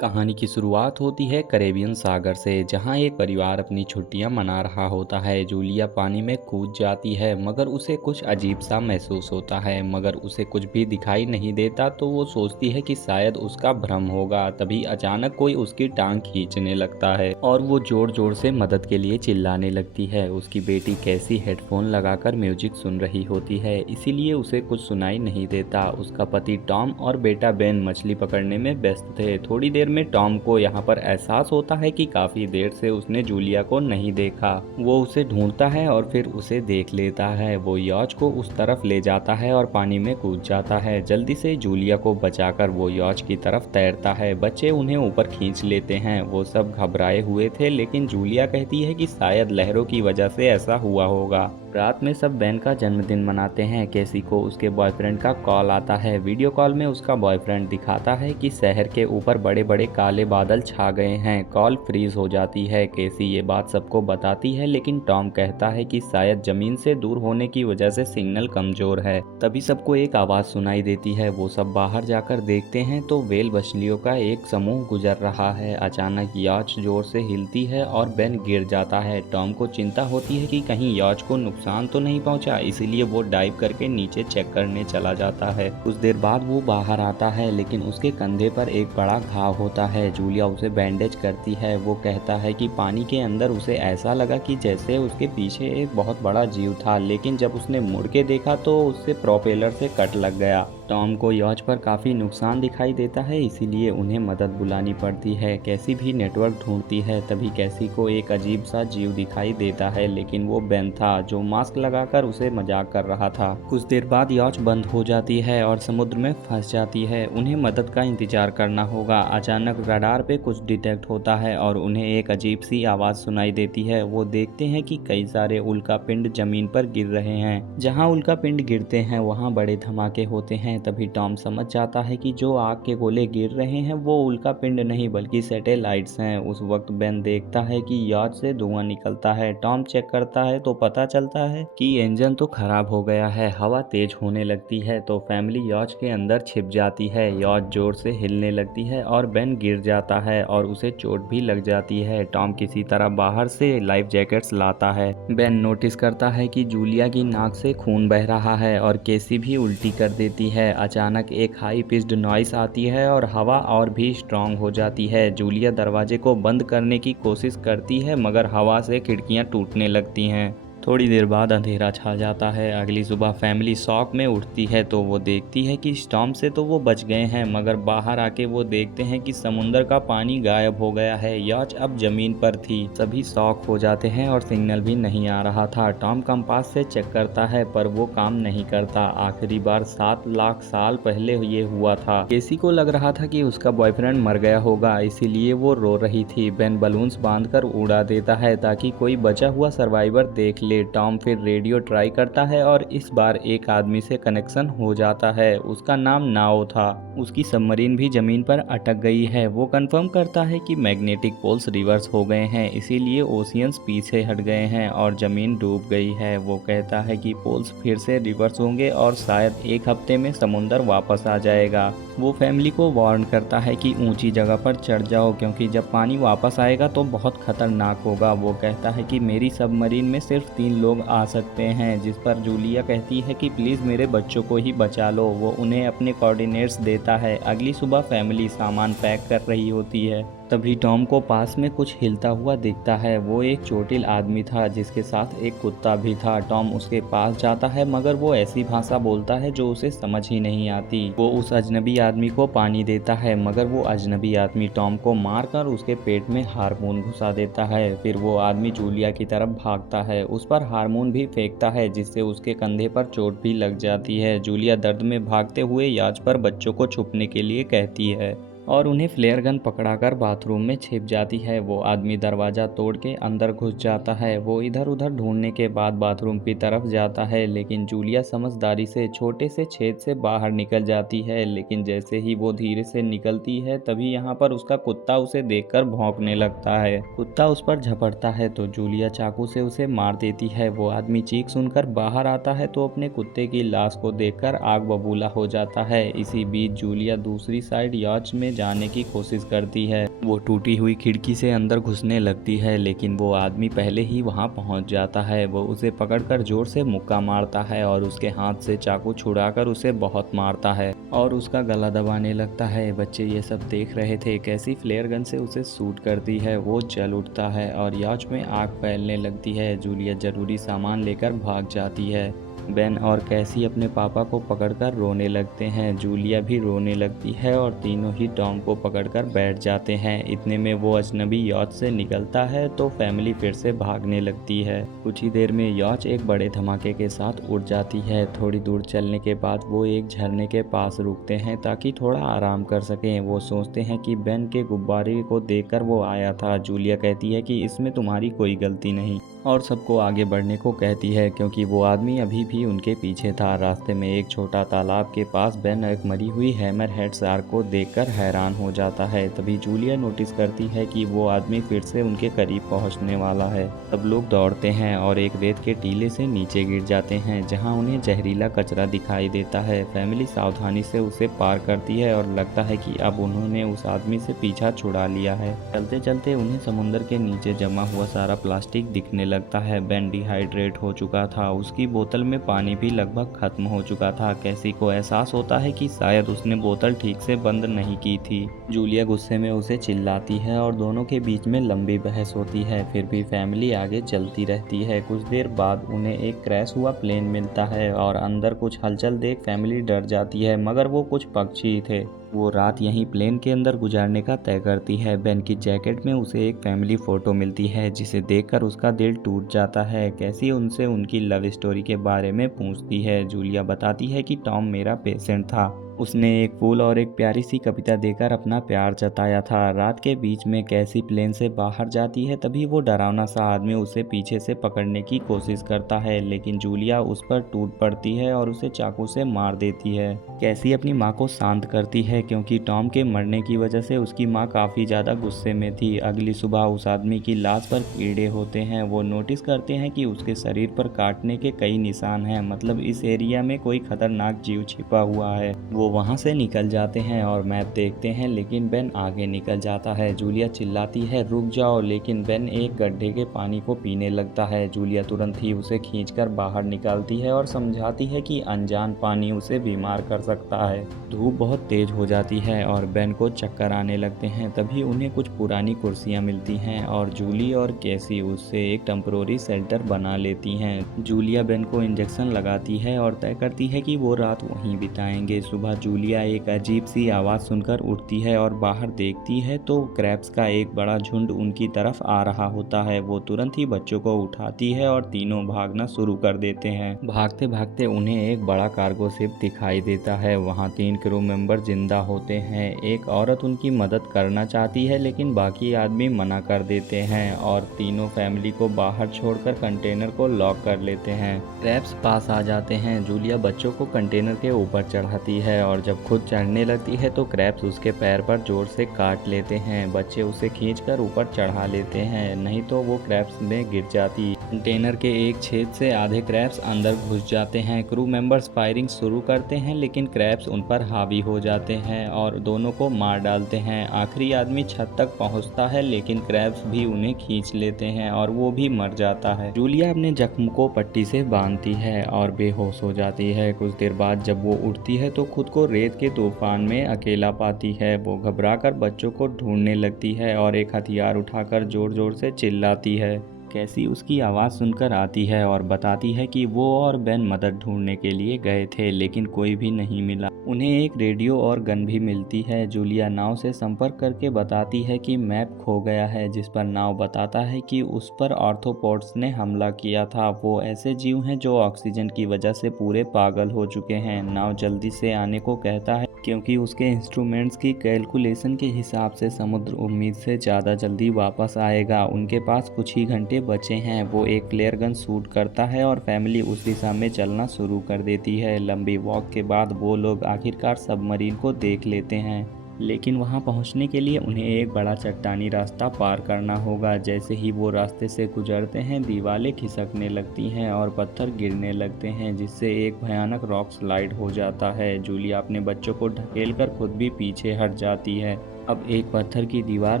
कहानी की शुरुआत होती है कैरेबियन सागर से, जहां एक परिवार अपनी छुट्टियां मना रहा होता है। जूलिया पानी में कूद जाती है, मगर उसे कुछ अजीब सा महसूस होता है, मगर उसे कुछ भी दिखाई नहीं देता। तो वो सोचती है कि शायद उसका भ्रम होगा। तभी अचानक कोई उसकी टांग खींचने लगता है और वो जोर जोर से मदद के लिए चिल्लाने लगती है। उसकी बेटी कैसी हेडफोन लगाकर म्यूजिक सुन रही होती है, इसीलिए उसे कुछ सुनाई नहीं देता। उसका पति टॉम और बेटा बेन मछली पकड़ने में व्यस्त थे। थोड़ी देर में टॉम को यहाँ पर एहसास होता है कि काफी देर से उसने जूलिया को नहीं देखा। वो उसे ढूंढता है और फिर उसे देख लेता है। वो यॉच को उस तरफ ले जाता है और पानी में कूद जाता है। जल्दी से जूलिया को बचाकर वो यॉच की तरफ तैरता है। बच्चे उन्हें ऊपर खींच लेते हैं। वो सब घबराए हुए थे, लेकिन जूलिया कहती है कि शायद लहरों की वजह से ऐसा हुआ होगा। रात में सब बेन का जन्मदिन मनाते हैं। कैसी को उसके बॉयफ्रेंड का कॉल आता है। वीडियो कॉल में उसका बॉयफ्रेंड दिखाता है कि शहर के ऊपर बड़े बड़े काले बादल छा गए हैं। कॉल फ्रीज हो जाती है। कैसी ये बात सबको बताती है, लेकिन टॉम कहता है कि शायद जमीन से दूर होने की वजह से सिग्नल कमजोर है। तभी सबको एक आवाज सुनाई देती है। वो सब बाहर जाकर देखते हैं तो व्हेल मछलियों का एक समूह गुजर रहा है। अचानक याच जोर से हिलती है और बेन गिर जाता है। टॉम को चिंता होती है कि कहीं याच को नुकसान तो नहीं पहुंचा, इसीलिए वो डाइव करके नीचे चेक करने चला जाता है। कुछ देर बाद वो बाहर आता है, लेकिन उसके कंधे पर एक बड़ा घाव होता है। जूलिया उसे बैंडेज करती है। वो कहता है कि पानी के अंदर उसे ऐसा लगा कि जैसे उसके पीछे एक बहुत बड़ा जीव था, लेकिन जब उसने मुड़ के देखा तो उससे प्रोपेलर से कट लग गया। टॉम को यॉच पर काफ़ी नुकसान दिखाई देता है, इसीलिए उन्हें मदद बुलानी पड़ती है। कैसी भी नेटवर्क ढूंढती है। तभी कैसी को एक अजीब सा जीव दिखाई देता है, लेकिन वो बेन था, जो मास्क लगाकर उसे मजाक कर रहा था। कुछ देर बाद यॉच बंद हो जाती है और समुद्र में फंस जाती है। उन्हें मदद का इंतजार करना होगा। अचानक रडार पे कुछ डिटेक्ट होता है और उन्हें एक अजीब सी आवाज़ सुनाई देती है। वो देखते हैं कि कई सारे उल्का पिंड जमीन पर गिर रहे हैं। जहाँ उल्का पिंड गिरते हैं वहाँ बड़े धमाके होते हैं। तभी टॉम समझ जाता है कि जो आग के गोले गिर रहे हैं वो उल्का पिंड नहीं बल्कि सैटेलाइट्स हैं। उस वक्त बेन देखता है कि याच से धुआं निकलता है। टॉम चेक करता है तो पता चलता है कि इंजन तो खराब हो गया है। हवा तेज होने लगती है तो फैमिली याच के अंदर छिप जाती है। याच जोर से हिलने लगती है और बेन गिर जाता है और उसे चोट भी लग जाती है। टॉम किसी तरह बाहर से लाइफ जैकेट्स लाता है। बेन नोटिस करता है कि जूलिया की नाक से खून बह रहा है और केसी भी उल्टी कर देती है। अचानक एक हाई पिच्ड नॉइस आती है और हवा और भी स्ट्रांग हो जाती है। जूलिया दरवाजे को बंद करने की कोशिश करती है, मगर हवा से खिड़कियां टूटने लगती हैं। थोड़ी देर बाद अंधेरा छा जाता है। अगली सुबह फैमिली शॉक में उठती है तो वो देखती है कि स्टॉर्म से तो वो बच गए हैं, मगर बाहर आके वो देखते हैं कि समुंदर का पानी गायब हो गया है। याच अब जमीन पर थी। सभी शॉक हो जाते हैं और सिग्नल भी नहीं आ रहा था। टॉम कंपास से चेक करता है पर वो काम नहीं करता। आखिरी बार 7 लाख साल पहले ये हुआ था। केसी को लग रहा था कि उसका बॉयफ्रेंड मर गया होगा, इसीलिए वो रो रही थी। बेन बलून्स बांधकर उड़ा देता है ताकि कोई बचा हुआ सर्वाइवर देख ले। टॉम फिर रेडियो ट्राई करता है और इस बार एक आदमी से कनेक्शन हो जाता है। उसका नाम नाओ था। उसकी सबमरीन भी जमीन पर अटक गई है। वो कंफर्म करता है कि मैग्नेटिक पोल्स रिवर्स हो गए हैं, इसीलिए ओशियंस पीछे हट गए हैं और जमीन डूब गई है। वो कहता है कि पोल्स फिर से रिवर्स होंगे और शायद एक हफ्ते में समुंदर वापस आ जाएगा। वो फैमिली को वार्न करता है कि ऊंची जगह पर चढ़ जाओ, क्योंकि जब पानी वापस आएगा तो बहुत खतरनाक होगा। वो कहता है कि मेरी सबमरीन में सिर्फ 3 लोग आ सकते हैं, जिस पर जूलिया कहती है कि प्लीज़ मेरे बच्चों को ही बचा लो। वो उन्हें अपने कोऑर्डिनेट्स देता है। अगली सुबह फैमिली सामान पैक कर रही होती है। तभी टॉम को पास में कुछ हिलता हुआ दिखता है। वो एक चोटिल आदमी था जिसके साथ एक कुत्ता भी था। टॉम उसके पास जाता है, मगर वो ऐसी भाषा बोलता है जो उसे समझ ही नहीं आती। वो उस अजनबी आदमी को पानी देता है, मगर वो अजनबी आदमी टॉम को मारकर उसके पेट में हार्मोन घुसा देता है। फिर वो आदमी जूलिया की तरफ भागता है, उस पर हार्मोन भी फेंकता है, जिससे उसके कंधे पर चोट भी लग जाती है। जूलिया दर्द में भागते हुए याच पर बच्चों को छुपने के लिए कहती है और उन्हें फ्लेयर गन पकड़ाकर बाथरूम में छिप जाती है। वो आदमी दरवाज़ा तोड़ के अंदर घुस जाता है। वो इधर उधर ढूंढने के बाद बाथरूम की तरफ जाता है, लेकिन जूलिया समझदारी से छोटे से छेद से बाहर निकल जाती है। लेकिन जैसे ही वो धीरे से निकलती है, तभी यहाँ पर उसका कुत्ता उसे देखकर भौंकने लगता है। कुत्ता उस पर झपटता है तो जूलिया चाकू से उसे मार देती है। वो आदमी चीख सुनकर बाहर आता है तो अपने कुत्ते की लाश को देखकर आग बबूला हो जाता है। इसी बीच जूलिया दूसरी साइड याच में में जाने की कोशिश करती है। वो टूटी हुई खिड़की से अंदर घुसने लगती है, लेकिन वो आदमी पहले ही वहाँ पहुँच जाता है। वो उसे पकड़कर जोर से मुक्का मारता है और उसके हाथ से चाकू छुड़ाकर उसे बहुत मारता है और उसका गला दबाने लगता है। बच्चे ये सब देख रहे थे। कैसी फ्लेयर गन से उसे शूट करती है। वो जल उठता है और याच में आग फैलने लगती है। जूलिया जरूरी सामान लेकर भाग जाती है। बेन और कैसी अपने पापा को पकड़कर रोने लगते हैं। जूलिया भी रोने लगती है और तीनों ही टॉम को पकड़कर बैठ जाते हैं। इतने में वो अजनबी यॉच से निकलता है तो फैमिली फिर से भागने लगती है। कुछ ही देर में यॉच एक बड़े धमाके के साथ उड़ जाती है। थोड़ी दूर चलने के बाद वो एक झरने के पास रुकते हैं ताकि थोड़ा आराम कर सकें। वो सोचते हैं कि बेन के गुब्बारे को देखकर वो आया था। जूलिया कहती है कि इसमें तुम्हारी कोई गलती नहीं और सबको आगे बढ़ने को कहती है क्योंकि वो आदमी अभी भी उनके पीछे था। रास्ते में एक छोटा तालाब के पास बेन एक मरी हुई हैमरहेड शार्क को देखकर हैरान हो जाता है। तभी जूलिया नोटिस करती है कि वो आदमी फिर से उनके करीब पहुंचने वाला है। सब लोग दौड़ते हैं और एक रेत के टीले से नीचे गिर जाते हैं जहां उन्हें जहरीला कचरा दिखाई देता है। फैमिली सावधानी से उसे पार करती है और लगता है कि अब उन्होंने उस आदमी से पीछा छुड़ा लिया है। चलते चलते उन्हें समुद्र के नीचे जमा हुआ सारा प्लास्टिक दिखने लगता है। बेन डिहाइड्रेट हो चुका था। उसकी बोतल में पानी भी लगभग खत्म हो चुका था। कैसी को एहसास होता है कि शायद उसने बोतल ठीक से बंद नहीं की थी। जूलिया गुस्से में उसे चिल्लाती है और दोनों के बीच में लंबी बहस होती है। फिर भी फैमिली आगे चलती रहती है। कुछ देर बाद उन्हें एक क्रैश हुआ प्लेन मिलता है और अंदर कुछ हलचल देख फैमिली डर जाती है, मगर वो कुछ पक्षी थे। वो रात यहीं प्लेन के अंदर गुजारने का तय करती है। बेन की जैकेट में उसे एक फैमिली फोटो मिलती है जिसे देखकर उसका दिल टूट जाता है। कैसी उनसे उनकी लव स्टोरी के बारे में पूछती है। जूलिया बताती है कि टॉम मेरा पेशेंट था। उसने एक फूल और एक प्यारी सी कविता देकर अपना प्यार जताया था। रात के बीच में कैसी प्लेन से बाहर जाती है तभी वो डरावना सा आदमी उसे पीछे से पकड़ने की कोशिश करता है, लेकिन जूलिया उस पर टूट पड़ती है और उसे चाकू से मार देती है। कैसी अपनी माँ को शांत करती है क्योंकि टॉम के मरने की वजह से उसकी माँ काफ़ी ज़्यादा गुस्से में थी। अगली सुबह उस आदमी की लाश पर कीड़े होते हैं। वो नोटिस करते हैं कि उसके शरीर पर काटने के कई निशान हैं, मतलब इस एरिया में कोई खतरनाक जीव छिपा हुआ है। वो वहाँ से निकल जाते हैं और मैप देखते हैं, लेकिन बेन आगे निकल जाता है। जूलिया चिल्लाती है रुक जाओ, लेकिन बेन एक गड्ढे के पानी को पीने लगता है। जूलिया तुरंत ही उसे खींचकर बाहर निकालती है और समझाती है कि अनजान पानी उसे बीमार कर सकता है। धूप बहुत तेज हो जाती है और बेन को चक्कर आने लगते हैं। तभी उन्हें कुछ पुरानी कुर्सियाँ मिलती हैं और जूली और कैसी उससे एक टेम्परोरी शेल्टर बना लेती हैं। जूलिया बेन को इंजेक्शन लगाती है और तय करती है कि वो रात वहीं बिताएंगे। सुबह जूलिया एक अजीब सी आवाज़ सुनकर उठती है और बाहर देखती है तो क्रैब्स का एक बड़ा झुंड उनकी तरफ आ रहा होता है। वो तुरंत ही बच्चों को उठाती है और तीनों भागना शुरू कर देते हैं। भागते भागते उन्हें एक बड़ा कार्गो शिप दिखाई देता है। वहाँ 3 क्रू मेंबर जिंदा होते हैं। एक औरत उनकी मदद करना चाहती है, लेकिन बाकी आदमी मना कर देते हैं और तीनों फैमिली को बाहर छोड़कर कंटेनर को लॉक कर लेते हैं। क्रैब्स पास आ जाते हैं। जूलिया बच्चों को कंटेनर के ऊपर चढ़ाती है और जब खुद चढ़ने लगती है तो क्रैब्स उसके पैर पर जोर से काट लेते हैं। बच्चे उसे खींचकर ऊपर चढ़ा लेते हैं, नहीं तो वो क्रैब्स में गिर जाती। कंटेनर के एक छेद से आधे क्रैब्स अंदर घुस जाते हैं। क्रू मेंबर्स फायरिंग शुरू करते हैं, लेकिन क्रैब्स उन पर हावी हो जाते हैं और दोनों को मार डालते हैं। आखिरी आदमी छत तक पहुंचता है, लेकिन क्रैब्स भी उन्हें खींच लेते हैं और वो भी मर जाता है। जूलिया अपने जख्म को पट्टी से बांधती है और बेहोश हो जाती है। कुछ देर बाद जब वो उठती है तो खुद को रेत के तूफान में अकेला पाती है। वो घबराकर बच्चों को ढूंढने लगती है और एक हथियार उठाकर जोर जोर से चिल्लाती है। कैसी उसकी आवाज़ सुनकर आती है और बताती है कि वो और बेन मदद ढूंढने के लिए गए थे, लेकिन कोई भी नहीं मिला। उन्हें एक रेडियो और गन भी मिलती है। जूलिया नाव से संपर्क करके बताती है कि मैप खो गया है, जिस पर नाव बताता है कि उस पर आर्थ्रोपोड्स ने हमला किया था। वो ऐसे जीव हैं जो ऑक्सीजन की वजह से पूरे पागल हो चुके हैं। नाव जल्दी से आने को कहता है क्योंकि उसके इंस्ट्रूमेंट्स की कैलकुलेशन के हिसाब से समुद्र उम्मीद से ज़्यादा जल्दी वापस आएगा। उनके पास कुछ ही घंटे बचे हैं। वो एक फ्लेयर गन शूट करता है और फैमिली उस दिशा में चलना शुरू कर देती है। लंबी वॉक के बाद वो लोग आखिरकार सबमरीन को देख लेते हैं। लेकिन वहां पहुंचने के लिए उन्हें एक बड़ा चट्टानी रास्ता पार करना होगा। जैसे ही वो रास्ते से गुजरते हैं, दीवारें खिसकने लगती हैं और पत्थर गिरने लगते हैं, जिससे एक भयानक रॉक स्लाइड हो जाता है। जूलिया अपने बच्चों को ढकेलकर खुद भी पीछे हट जाती है। अब एक पत्थर की दीवार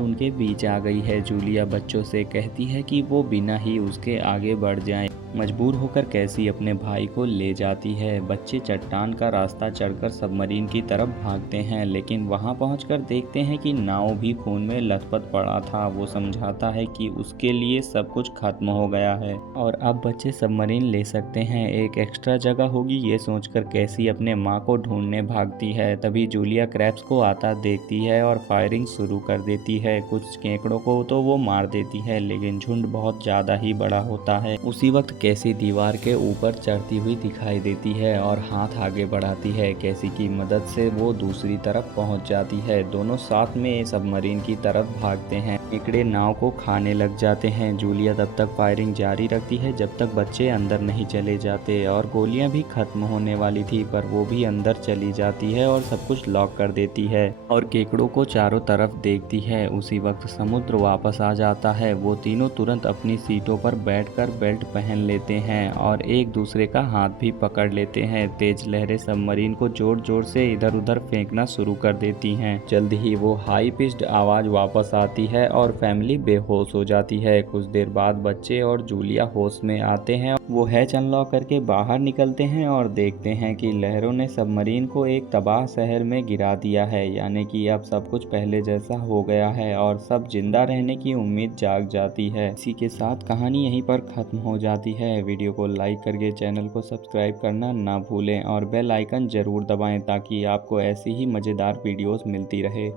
उनके बीच आ गई है। जूलिया बच्चों से कहती है कि वो बिना ही उसके आगे बढ़ जाएं। मजबूर होकर कैसी अपने भाई को ले जाती है। बच्चे चट्टान का रास्ता चढ़कर सबमरीन की तरफ भागते हैं, लेकिन वहां पहुंचकर देखते हैं कि नाव भी खून में लथपथ पड़ा था। वो समझाता है कि उसके लिए सब कुछ खत्म हो गया है और अब बच्चे सबमरीन ले सकते हैं। एक एक्स्ट्रा जगह होगी ये सोचकर कैसी अपने माँ को ढूंढने भागती है। तभी जूलिया क्रैब्स को आता देखती है और फायरिंग शुरू कर देती है। कुछ केकड़ों को तो वो मार देती है, लेकिन झुंड बहुत ज़्यादा ही बड़ा होता है। उसी वक्त कैसी दीवार के ऊपर चढ़ती हुई दिखाई देती है और हाथ आगे बढ़ाती है। कैसी की मदद से वो दूसरी तरफ पहुंच जाती है। दोनों साथ में सबमरीन की तरफ भागते हैं। केकड़े नाव को खाने लग जाते हैं। जूलिया तब तक फायरिंग जारी रखती है जब तक बच्चे अंदर नहीं चले जाते, और गोलियां भी खत्म होने वाली थी, पर वो भी अंदर चली जाती है और सब कुछ लॉक कर देती है और केकड़ों को चारों तरफ देखती है। उसी वक्त समुद्र वापस आ जाता है। वो तीनों तुरंत अपनी सीटों पर बैठकर बेल्ट पहन लेते हैं और एक दूसरे का हाथ भी पकड़ लेते हैं। तेज लहरें सबमरीन को जोर जोर से इधर उधर फेंकना शुरू कर देती हैं। जल्द ही वो हाई पिच्ड आवाज वापस आती है और फैमिली बेहोश हो जाती है। कुछ देर बाद बच्चे और जूलिया होश में आते हैं। वो हैच अनलॉक करके बाहर निकलते हैं और देखते हैं कि लहरों ने सबमरीन को एक तबाह शहर में गिरा दिया है। यानी कि अब सब कुछ पहले जैसा हो गया है और सब जिंदा रहने की उम्मीद जाग जाती है। इसी के साथ कहानी यहीं पर खत्म हो जाती है। वीडियो को लाइक करके चैनल को सब्सक्राइब करना ना भूलें और बेल आइकन जरूर दबाएं ताकि आपको ऐसी ही मज़ेदार वीडियोस मिलती रहे।